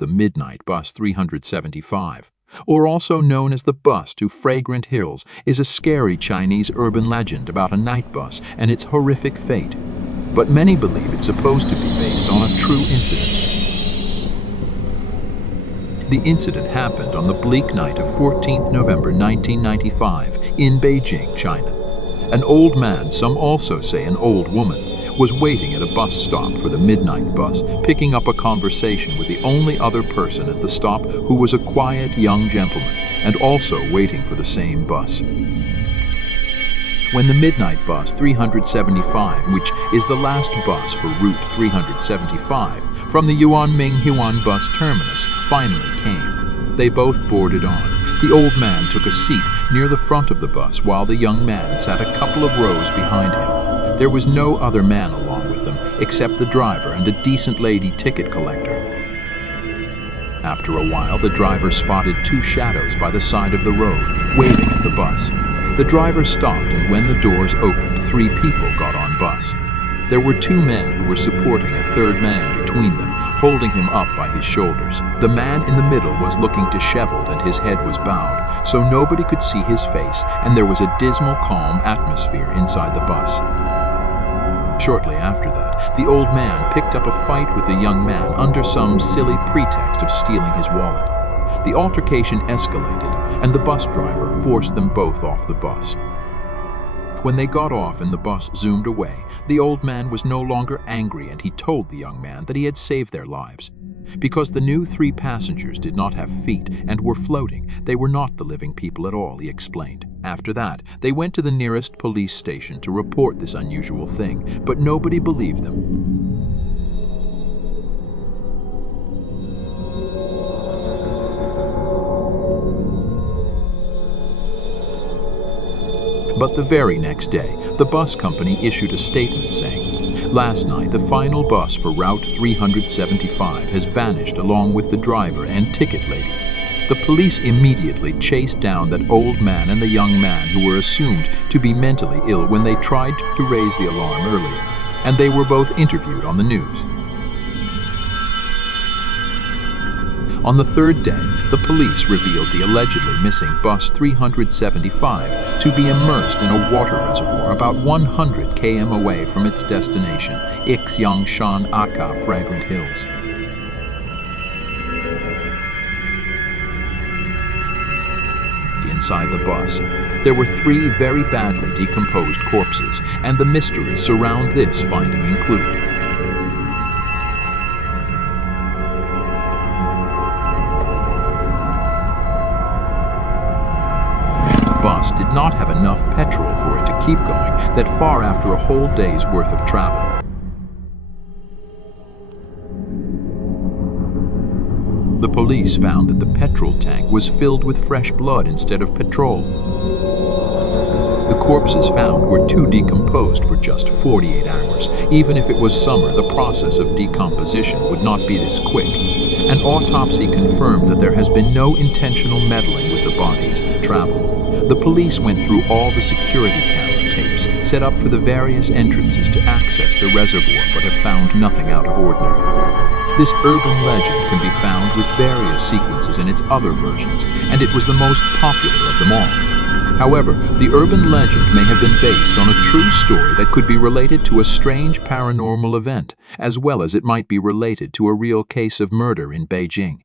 the midnight Bus 375, or also known as the Bus to Fragrant Hills, is a scary Chinese urban legend about a night bus and its horrific fate. But many believe it's supposed to be based on a true incident. The incident happened on the bleak night of 14th November 1995 in Beijing, China. An old man, some also say an old woman, was waiting at a bus stop for the midnight bus, picking up a conversation with the only other person at the stop, who was a quiet young gentleman and also waiting for the same bus. When the midnight Bus 375, which is the last bus for Route 375 from the Yuanming bus terminus, finally came, they both boarded on. The old man took a seat near the front of the bus while the young man sat a couple of rows behind him. There was no other man along with them except the driver and a decent lady ticket collector. After a while, the driver spotted two shadows by the side of the road, waving at the bus. The driver stopped, and when the doors opened, 3 people got on bus. There were 2 men who were supporting a third man between them, holding him up by his shoulders. The man in the middle was looking disheveled and his head was bowed, so nobody could see his face, and there was a dismal, calm atmosphere inside the bus. Shortly after that, the old man picked up a fight with the young man under some silly pretext of stealing his wallet. The altercation escalated, and the bus driver forced them both off the bus. When they got off and the bus zoomed away, the old man was no longer angry, and he told the young man that he had saved their lives. Because the new 3 passengers did not have feet and were floating, they were not the living people at all, he explained. After that, they went to the nearest police station to report this unusual thing, but nobody believed them. But the very next day, the bus company issued a statement saying, "Last night, the final bus for Route 375 has vanished along with the driver and ticket lady." The police immediately chased down that old man and the young man, who were assumed to be mentally ill when they tried to raise the alarm earlier, and they were both interviewed on the news. On the 3rd day, the police revealed the allegedly missing Bus 375 to be immersed in a water reservoir about 100 km away from its destination, Xiangshan Aka Fragrant Hills. Inside the bus, there were 3 very badly decomposed corpses, and the mysteries surround this finding include: the bus did not have enough petrol for it to keep going that far after a whole day's worth of travel. The police found that the petrol tank was filled with fresh blood instead of petrol. The corpses found were too decomposed for just 48 hours. Even if it was summer, the process of decomposition would not be this quick. An autopsy confirmed that there has been no intentional meddling with the body's travel. The police went through all the security camera tapes set up for the various entrances to access the reservoir, but have found nothing out of ordinary. This urban legend can be found with various sequences in its other versions, and it was the most popular of them all. However, the urban legend may have been based on a true story that could be related to a strange paranormal event, as well as it might be related to a real case of murder in Beijing.